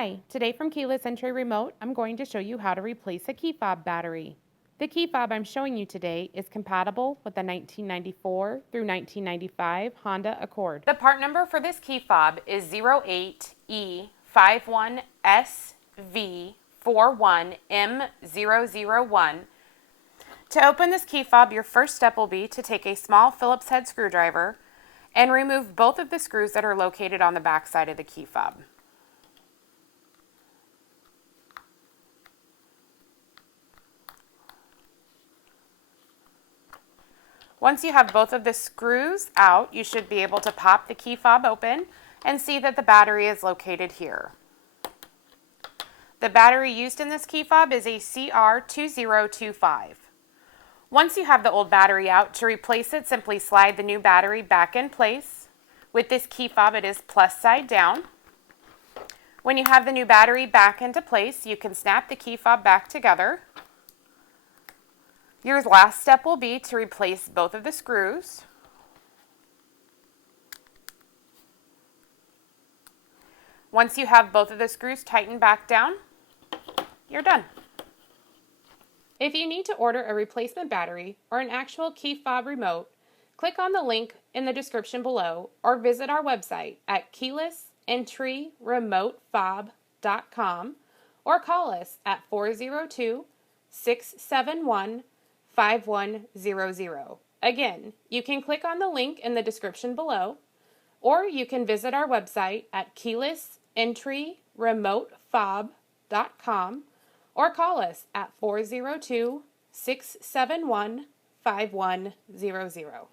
Hi, today from Keyless Entry Remote, I'm going to show you how to replace a key fob battery. The key fob I'm showing you today is compatible with the 1994 through 1995 Honda Accord. The part number for this key fob is 08E51SV41M001. To open this key fob, your first step will be to take a small Phillips head screwdriver and remove both of the screws that are located on the back side of the key fob. Once you have both of the screws out, you should be able to pop the key fob open and see that the battery is located here. The battery used in this key fob is a CR2025. Once you have the old battery out, to replace it, simply slide the new battery back in place. With this key fob, it is plus side down. When you have the new battery back into place, you can snap the key fob back together. Your last step will be to replace both of the screws. Once you have both of the screws tightened back down, you're done. If you need to order a replacement battery or an actual key fob remote, click on the link in the description below or visit our website at keylessentryremotefob.com or call us at 402-671-5100. Again, you can click on the link in the description below, or you can visit our website at keylessentryremotefob.com or call us at 402-671-5100.